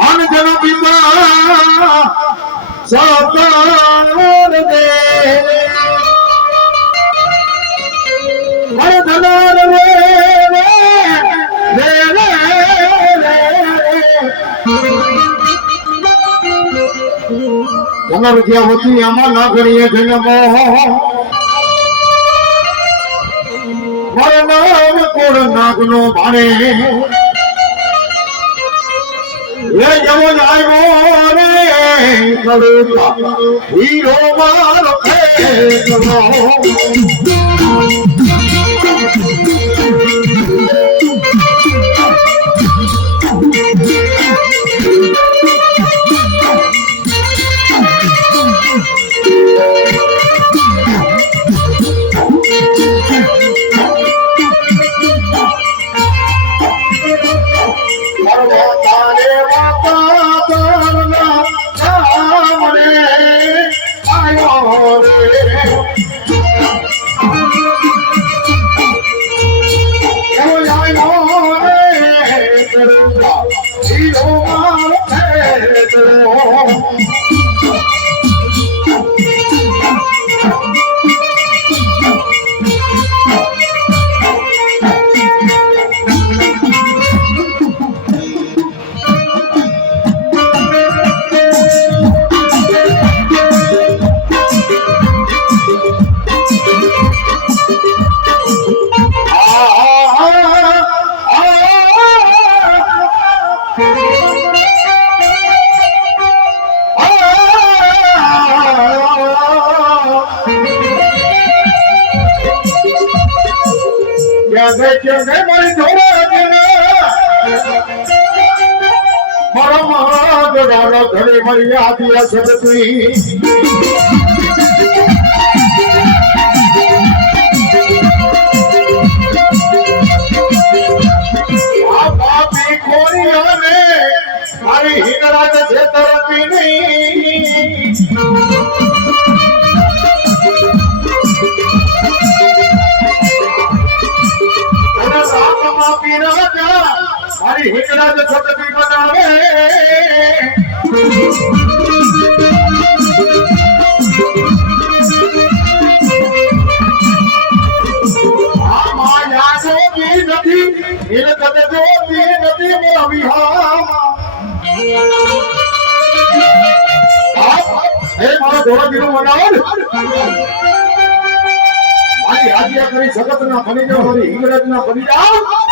આન જન પિતા સતાર દે વરધનાર રે વિદ્યાવતી આમાં ના ગણીએ જન્મો વરનામ કોણ નાગનો ભાણે એ જવન આવ્યો રે કરુણા હીરો મારો ફેરનો મારી મારા મહાગઢાનો ઘરે મળી આદિયા સદતી આ પાપી ખોરિયાને મારી હિંગરાજ છે તરફી નહીં મારી હિંગરાજ છોકરી બનાવે આ માયા જોતી નથી એને કદે જોતી નથી મેં વિહાર હે મારો ધોળાજીનું બનાવો મારી આજ્ઞા કરી જગત ના બની જાઓ મારી હિંગરાજ ના બની જાઓ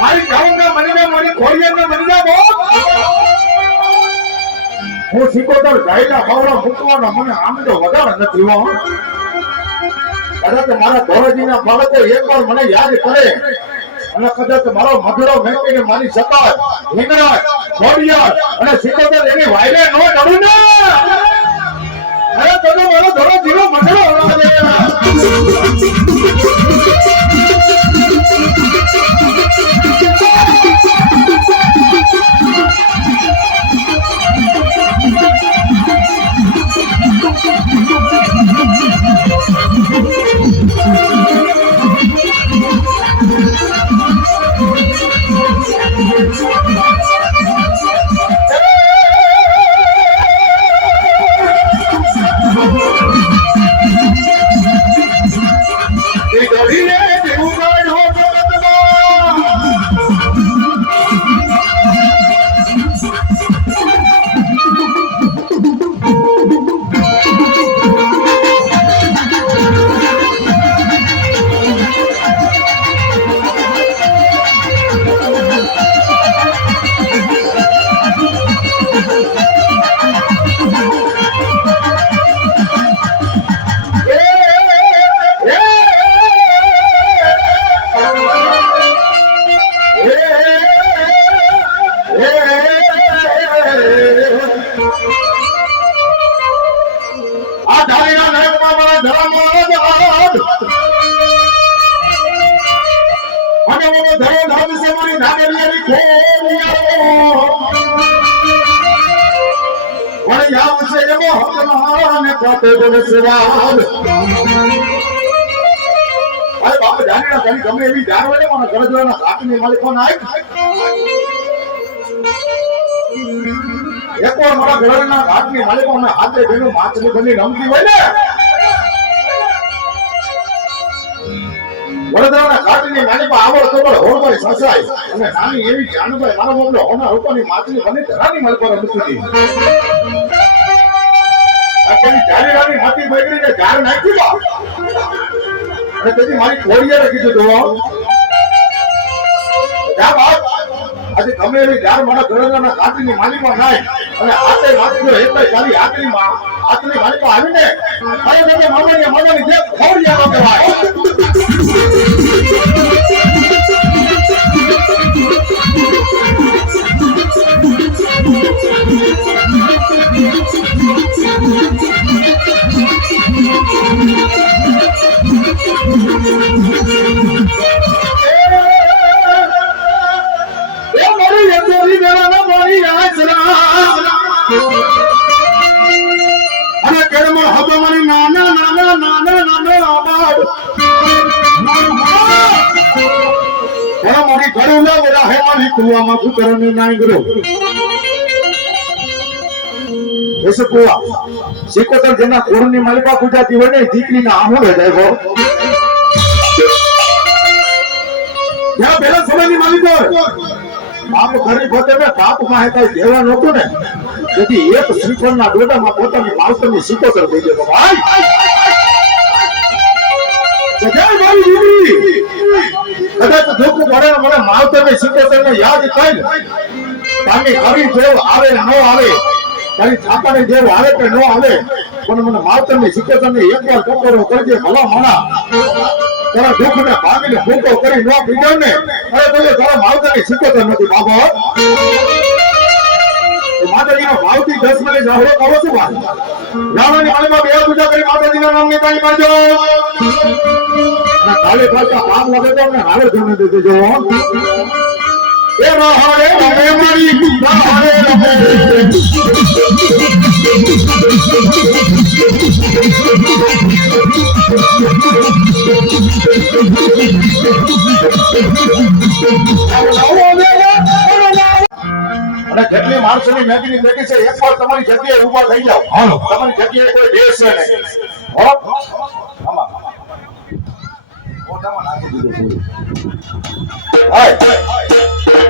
મારી જાઉંગા મની મારી ખોડિયા બની જાઓ હું સિકોતર ગાયલા બાવડા મૂકવાનો મને આનંદ વધારે નથી હો કદાચ મારા ધોળાજીના બાળકો એકવાર મને યાદ કરે અને કદાચ મારો મધુરો મેકીને મારી સતાર હિંગરાજ ખોડિયા અને સિકોતર એની વાયલે નો ડરું ને અરે તો મારો ધોળાજીનો મધુરો જાણીને તારી ગમે એવી જાણ હોય ને મને ગરજવાના ઘાટની માલિકો ના એકવાર મારા ઘરના ઘાટની માલિકો ને હાથે ભેનું માછલી બની રમતી હોય ને વડોદરાના ઘાટની માલિકો આવડ ખબર હોળભાઈ સસાય અને નાની એવી જાણભાઈ મારા મોકલો હોના રૂપાની માછલી બની ધરાની માલિકો રમતી હતી અત્યારની જારી રાની હાથી બગડીને ઝાડ નાખી દો અને તેથી મારી કોળીએ કીધું તો આજે ગમે એવી ઝાડ મારા ઘરના ઘાટની માલિકો નાય અને હાથે માછલીઓ એટલે ખાલી હાથની માલિકો આવીને મારા જગ્યાએ મામાની જે ખોડિયાનો કહેવાય અને કેડમાં હબમાની નાના નાના નાના નાના આબાદ ઘણા મોટી ઘડું લે બધા હેમાની કુવામાં કુતરને નાઈ ગયો એસે કુવા સિકોતર જેના કોરની માલિકા પૂજાતી હોય ને દીકરીના આમોડે જાય ગો જ્યાં પેલા સમયની માલિકો બાપ ગરીબ હોતે ને બાપ માં કઈ દેવા નહોતું ને તેથી એક શ્રીફળના ડોડામાં પોતાની માવતરની સિકોતર દઈ દેતો ભાઈ તો જય મારી દીકરી કદાચ દુઃખ પડે મને માવતરની સિકોતરને યાદ થાય ને તાની કરી જેવ આવે ન આવે તારી છાપાને જેવ આવે કે ન આવે પણ મને માવતરની સિકોતરને એકવાર કપરો કરજે ભલા મણા તારા દુઃખ ને ભાગીને ભૂકો કરી ન પીજો ને અરે તો તારા માવતરની સિકોતર નથી બાબો માતાજીનો ભાવથી 10 મિનિટ જાહરો કહો છો ભાઈ રાવણની માળીમાં બે પૂજા કરી માતાજીના નામની કાઈ કરજો અને કાલે પાછા પાપ લાગે તો અમને હારે જમે દેજો એ રાહરે રમે મારી રાહરે રમે અને જેટલી માણસોની મેગીની મેગી છે એકવાર તમારી જગ્યાએ ઊભા થઈ જાવ હાલો તમારી જગ્યાએ કોઈ દેશ છે નહીં હો આમાં ઓટામાં નાખી દીધું હાય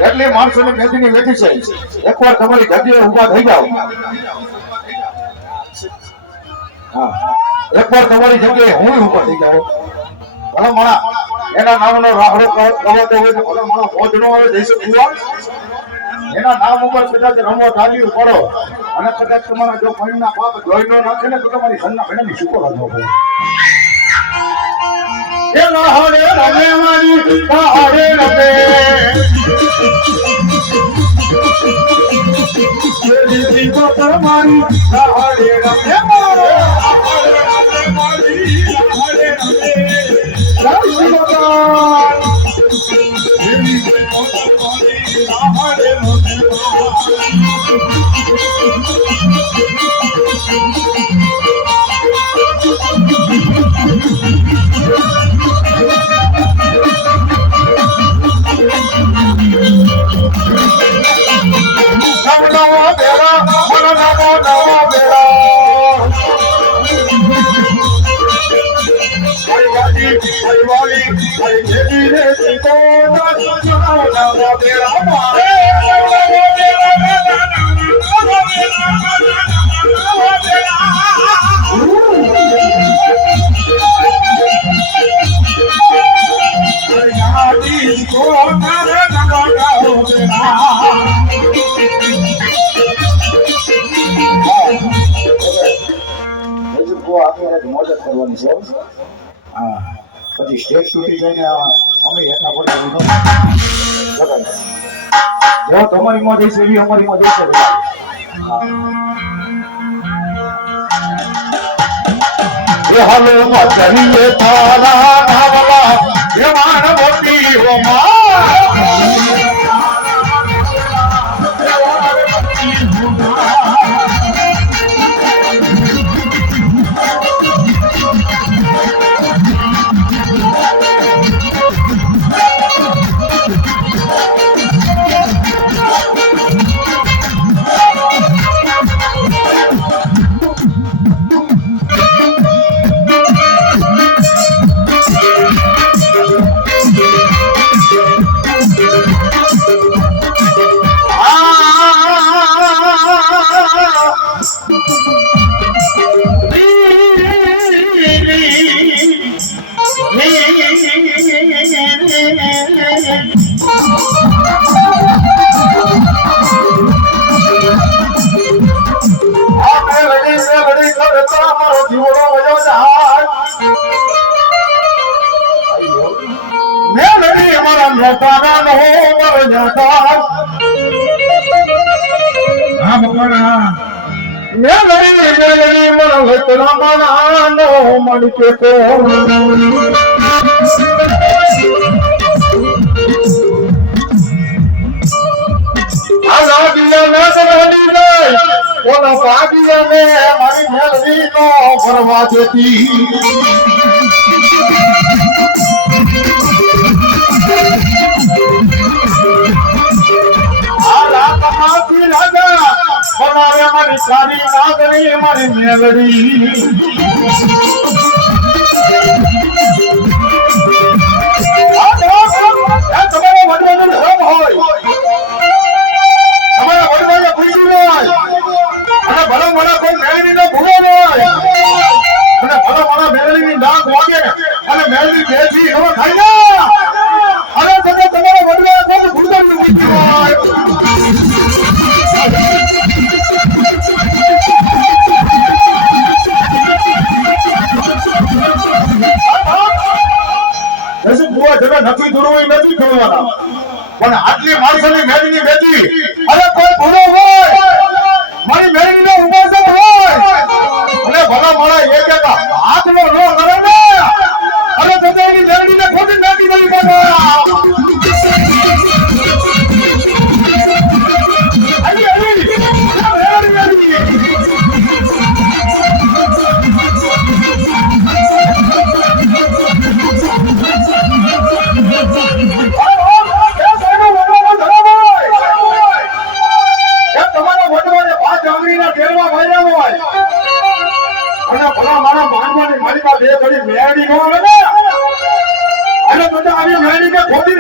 જેટલી માણસોની મેગીની મેગી છે એકવાર તમારી જગ્યાએ ઊભા થઈ જાવ હા એકવાર તમારી જગ્યાએ હું ઊભા થઈ જાવ ભલા માણા એના નામનો રાહડો કવાતો હોય તો ભલા માણો મોજનો આવે જઈશું કુવા એના નામ ઉપર કદાચ રમવા તાલીઓ કરો અને કદાચ તમારા જો ફળના પાપ જોઈ ન નાખે ને તો તમારી ઘરના ભેડાની શુકર રાખવો પડે એ રાહડે રમે મારી રાહડે રમે દીદી તો મારી રાહડે રમે મારી રાહડે રમે રાહડે પછી સ્ટેજ તૂટી જઈને અમે એટલા પડે જેવો તમારી માં જઈશે એવી અમારી માં જઈશે હાલો કરીએ તારા નાવલા દેવાન મોટી હો આ મેલડી કરતા મારો જીવડો વયો જાય મેલડી મારા નોતાના નો મર જતા હા ભગવાન હા મેલડી મારા લતરા માના નો મણકે કો આલા દિયા ના સહલી નહીં ઓલા પાગિયા ને મારી મેલડી નો ભરવા દેતી આલા કમાતી રાજા બનાવે મારી સારી નાગરી મારી મેલડી નથી દુરવું નથી છોડવાના પણ આટલી માણસોની મેળવીની બેટી અરે કોઈ ભૂલો હોય મારી મેળવીનો ઉપાસક હોય અને ભલા મારા એક એક હાથનો નો કરે ને અરે પોતાની મેળવીને ખોટી નાખી દઈ બાબા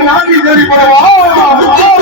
નાખી દેવી પડે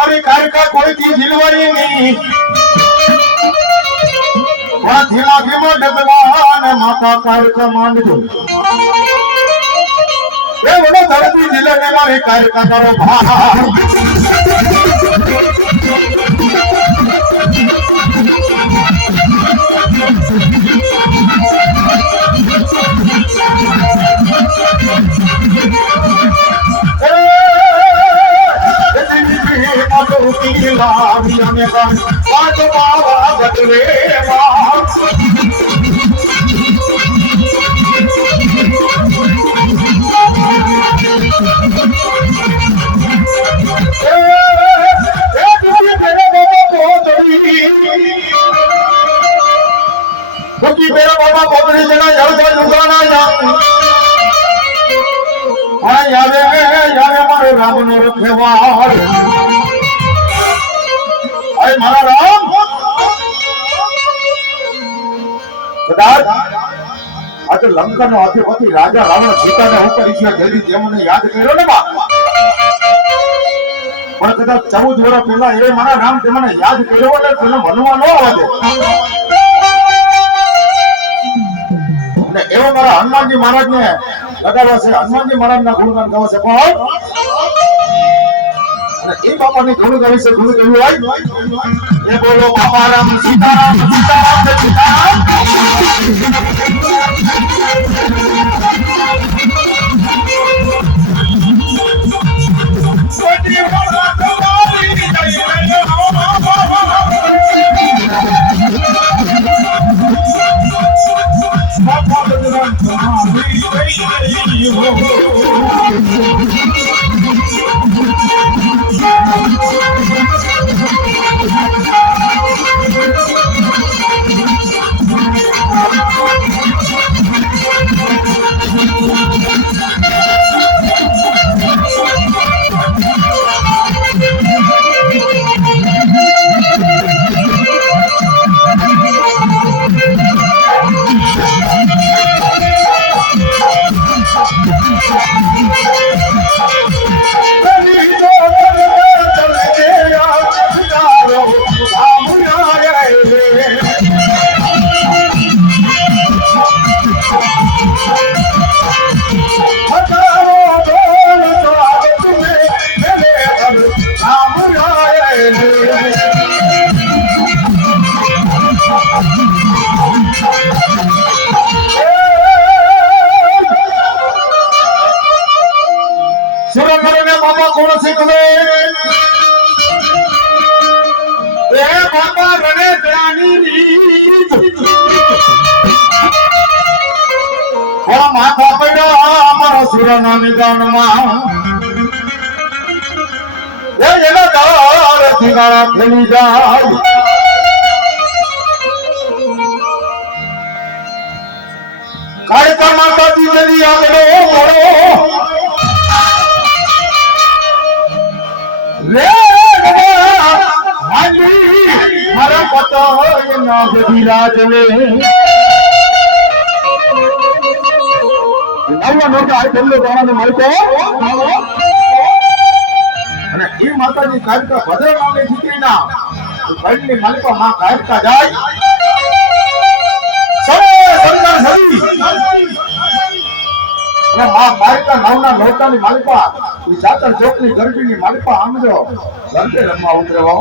મારી કારકા કોઈથી જીલવાની નહીં ધીમા ધીમા ડગલા અને માતા કારકા માંડજો એ વડો ધરતી જીલે મારી કારકા કરો ભા मेरा बाबा पोतरी जना जलता जुगाना यादे मारो राम नो रखेवाड़ अरे मारा राम कदाच आज लंका नो अधिपति राजा रावण सीता ने ऊपर ईश्वर जल्दी जेमने याद कर्यो ने बा पण कदाच 14 વર્ષ પહેલા એ મારા નામ તમને યાદ કર્યો એટલે તને મનમાં ન આવે ને એવો મારા હનુમાનજી મહારાજ ને લગાડવા છે હનુમાનજી મહારાજ ના ગુણગાન ગાવા છે પણ અને એ બાપાની ઘણું ગમે છે ઘણું ગયું હોય એ બોલો બાપા રામ સીતારામ સીતારામ ને સીતારામ સુરનગરને બાબા કોણ શીખવે એ બાબા રણે રાની રીત ઓર માથા પડ્યો અમારા સુરના નિદાનમાં એ એના દાર થીગાળા ફેલી જાય કાળકા માતાજી નદી આગળો મોડો લે હાંડી મારા પતો એ ના ગધીરાજ લે નવા નોટા આ બંને ગાવાનો મળતો અને એ માતાજી કાળકા ભદ્ર નામની દીકરીના ઘરની માલિકા માં કાળકા જાય સરે સંદર સદી અને માં માલિકા નવના નોટાની માલિકા ઈ સાતર ચોકની ગરબીની માલિકા આમજો ગરબે રમવા ઉતરેવો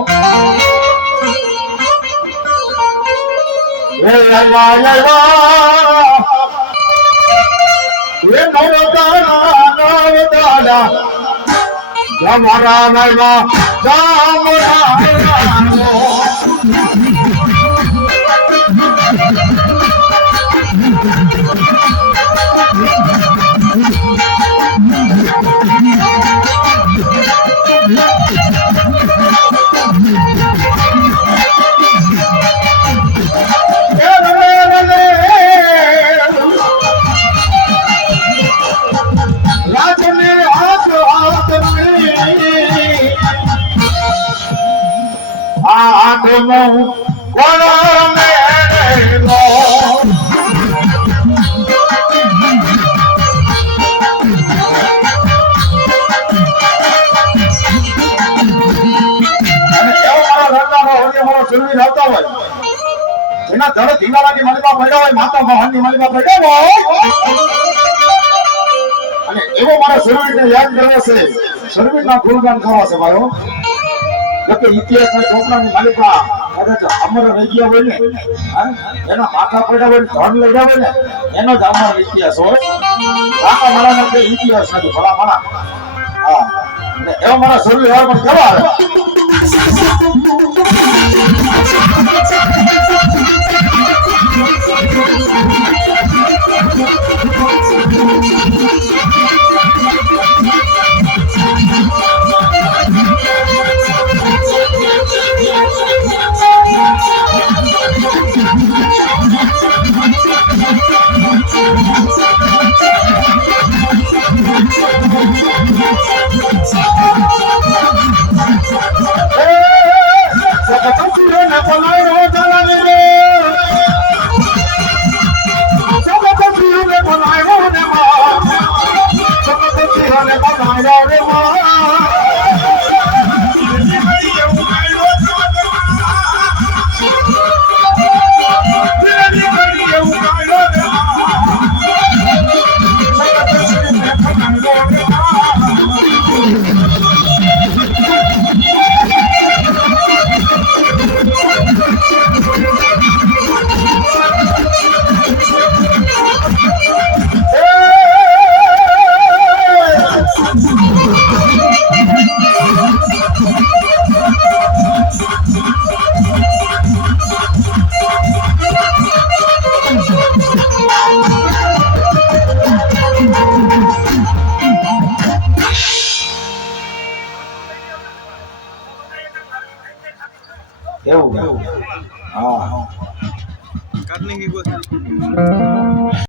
એ આયા એ નવદાના જમારા નવા જામરા કોણ મેળો એના ધડ ધીંગાળાની માલિકા પડ્યા હોય માતા ભવાનની માલિકા પડ્યા હોય અને એવો મારા શરીરને યાદ કરવો છે શરીરના ગુણગાન ખાવા છે ભાઈઓ કે ઇતિહાસના ચોપડાની માલિકા કદાચ અમર રહી ગયા હોય ને એના માથા પડ્યા હોય ધન લઈ જાય ને એનો જ અમર ઇતિહાસ હોય કાકા મારાનો કે ઇતિહાસ નથી ભલા મારા હા એવો મારા શરીર હોય પણ કેવા આવે કેવું હા करने की कोशिश